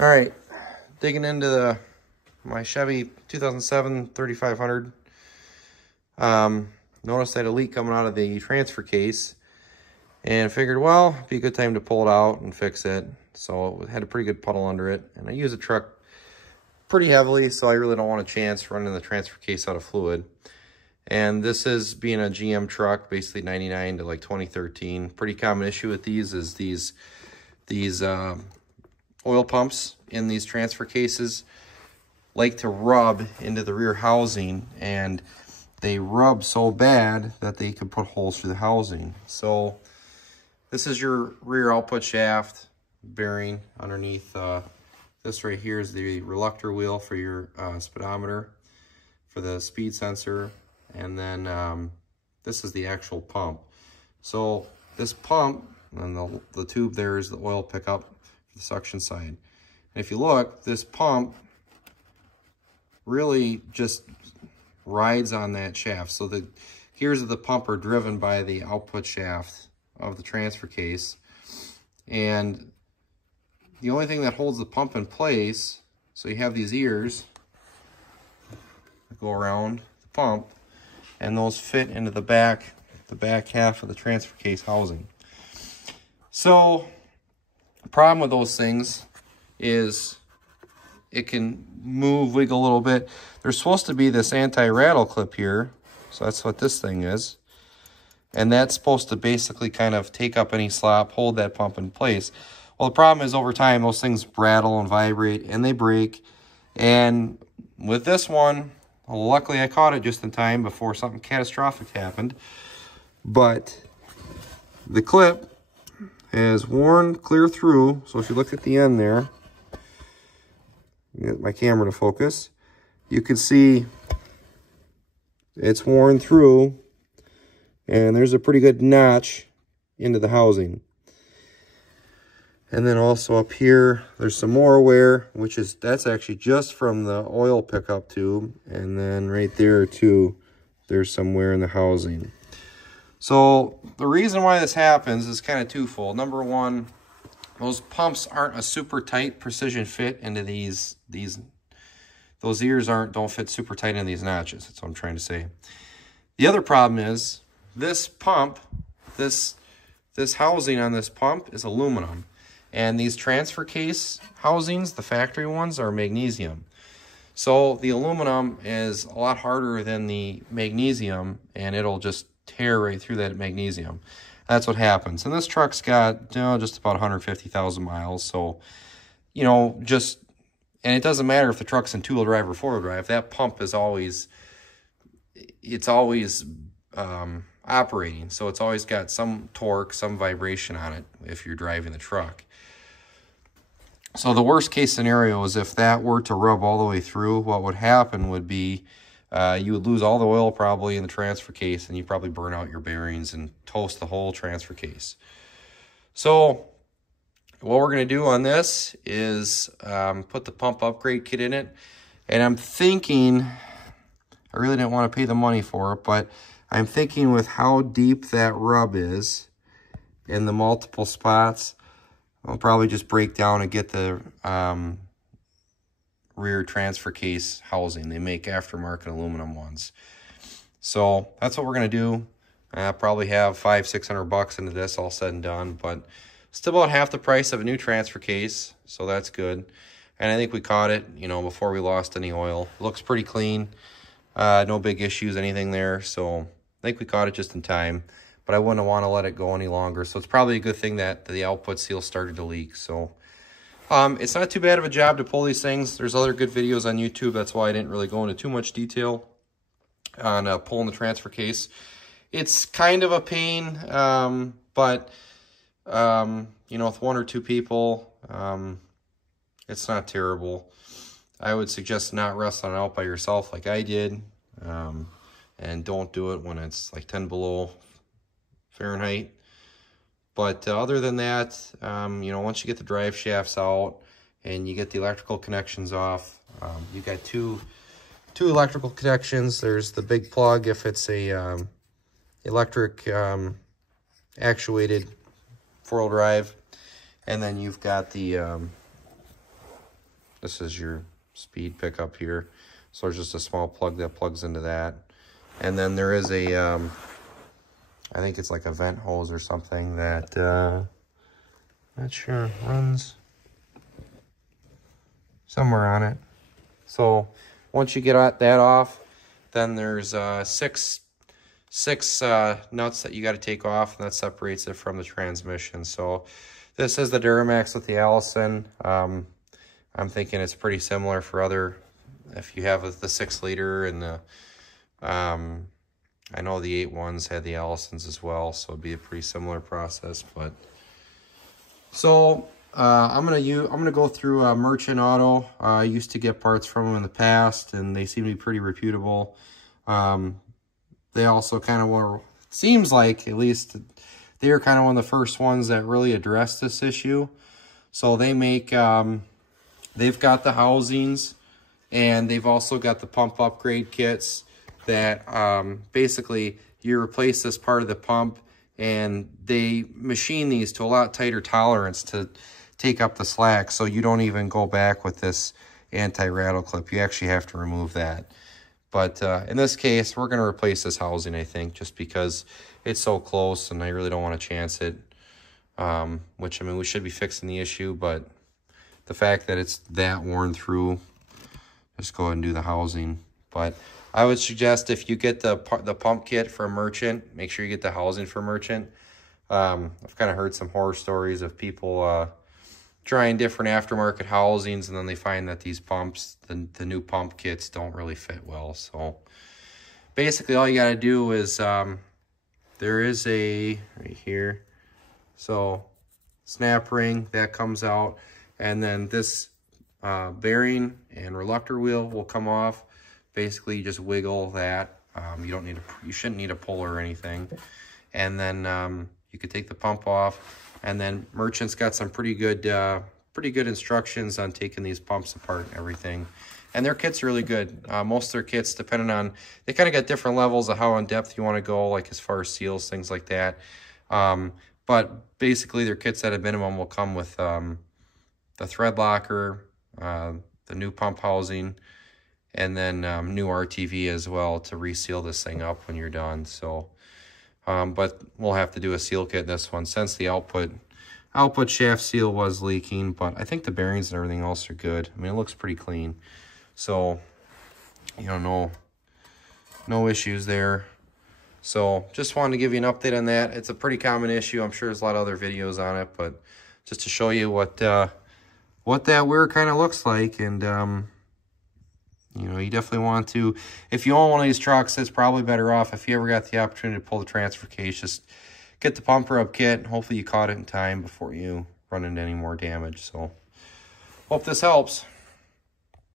All right, digging into my Chevy 2007 3500. Noticed I had a leak coming out of the transfer case and figured, well, it'd be a good time to pull it out and fix it. So it had a pretty good puddle under it, and I use the truck pretty heavily, so I really don't want a chance running the transfer case out of fluid. And this is being a GM truck, basically 99 to like 2013. Pretty common issue with these is these oil pumps in these transfer cases like to rub into the rear housing, and they rub so bad that they can put holes through the housing. So this is your rear output shaft bearing underneath. This right here is the reluctor wheel for your speedometer, for the speed sensor, and then this is the actual pump. So this pump and the tube there is the oil pickup for the suction side. And if you look, this pump really just rides on that shaft. So the gears of the pump are driven by the output shaft of the transfer case. And the only thing that holds the pump in place, so you have these ears that go around the pump, and those fit into the back half of the transfer case housing. So the problem with those things is it can move, wiggle a little bit. There's supposed to be this anti-rattle clip here, so that's what this thing is. And that's supposed to basically kind of take up any slop, hold that pump in place. Well, the problem is over time, those things rattle and vibrate and they break. And with this one, luckily I caught it just in time before something catastrophic happened. But the clip is worn clear through. So if you look at the end there, get my camera to focus, you can see it's worn through, and there's a pretty good notch into the housing. And then also up here, there's some more wear, that's actually just from the oil pickup tube. And then right there too, there's some wear in the housing. So the reason why this happens is kind of twofold. Number one, those pumps aren't a super tight precision fit into those ears don't fit super tight in these notches. That's what I'm trying to say. The other problem is this pump, this housing on this pump is aluminum. And these transfer case housings, the factory ones, are magnesium. So the aluminum is a lot harder than the magnesium, and it'll just tear right through that magnesium. That's what happens. And this truck's got just about 150,000 miles. So, and it doesn't matter if the truck's in two-wheel drive or four-wheel drive. That pump is always operating. So it's always got some torque, some vibration on it if you're driving the truck. So the worst case scenario is if that were to rub all the way through, what would happen would be you would lose all the oil probably in the transfer case, and you probably burn out your bearings and toast the whole transfer case. So what we're going to do on this is put the pump upgrade kit in it. And I'm thinking, I really didn't want to pay the money for it, but I'm thinking with how deep that rub is in the multiple spots, I'll probably just break down and get the rear transfer case housing. They make aftermarket aluminum ones. So that's what we're going to do. I probably have $500-600 into this all said and done, but still about half the price of a new transfer case, so that's good. And I think we caught it, before we lost any oil. Looks pretty clean. No big issues, anything there. So I think we caught it just in time, but I wouldn't want to let it go any longer. So it's probably a good thing that the output seal started to leak. So it's not too bad of a job to pull these things. There's other good videos on YouTube. That's why I didn't really go into too much detail on pulling the transfer case. It's kind of a pain, but with one or two people, it's not terrible. I would suggest not wrestling it out by yourself like I did, and don't do it when it's like 10 below Fahrenheit. But other than that, once you get the drive shafts out and you get the electrical connections off, you got two electrical connections. There's the big plug if it's a electric actuated four-wheel drive, and then you've got the This is your speed pickup here. So there's just a small plug that plugs into that. And then there is a, I think it's like a vent hose or something that, not sure, runs somewhere on it. So once you get that off, then there's six nuts that you got to take off, and that separates it from the transmission. So this is the Duramax with the Allison. I'm thinking it's pretty similar for other, if you have the 6 liter and the, I know the 8 ones had the Allisons as well, so it'd be a pretty similar process. But so I'm gonna go through Merchant Auto. I used to get parts from them in the past, and they seem to be pretty reputable. They also kind of were, seems like at least they were kind of one of the first ones that really addressed this issue. So they make, they've got the housings, and they've also got the pump upgrade kits that basically you replace this part of the pump, and they machine these to a lot tighter tolerance to take up the slack, so you don't even go back with this anti-rattle clip. You actually have to remove that. But in this case, we're going to replace this housing, I think, just because it's so close and I really don't want to chance it. Which, I mean, we should be fixing the issue, but the fact that it's that worn through, just go ahead and do the housing. But I would suggest if you get the pump kit for Merchant, make sure you get the housing for Merchant. I've kind of heard some horror stories of people trying different aftermarket housings, and then they find that these pumps, the new pump kits, don't really fit well. So basically all you got to do is, there is a, right here, so snap ring, that comes out, and then this bearing and reluctor wheel will come off. Basically, you just wiggle that. You shouldn't need a puller or anything. And then you could take the pump off. And then Merchant's got some pretty good instructions on taking these pumps apart and everything. And their kits are really good. Most of their kits, depending on, they kind of got different levels of how in depth you want to go, like as far as seals, things like that. But basically, their kits at a minimum will come with the thread locker, the new pump housing, and then new RTV as well to reseal this thing up when you're done. So. But we'll have to do a seal kit in this one since the output shaft seal was leaking, but I think the bearings and everything else are good. I mean, it looks pretty clean. So, you know, no issues there. So just wanted to give you an update on that. It's a pretty common issue. I'm sure there's a lot of other videos on it, but just to show you what that wear kind of looks like. And, you know, you definitely want to, if you own one of these trucks, it's probably better off if you ever got the opportunity to pull the transfer case, just get the pumper up kit. Hopefully you caught it in time before you run into any more damage. So hope this helps.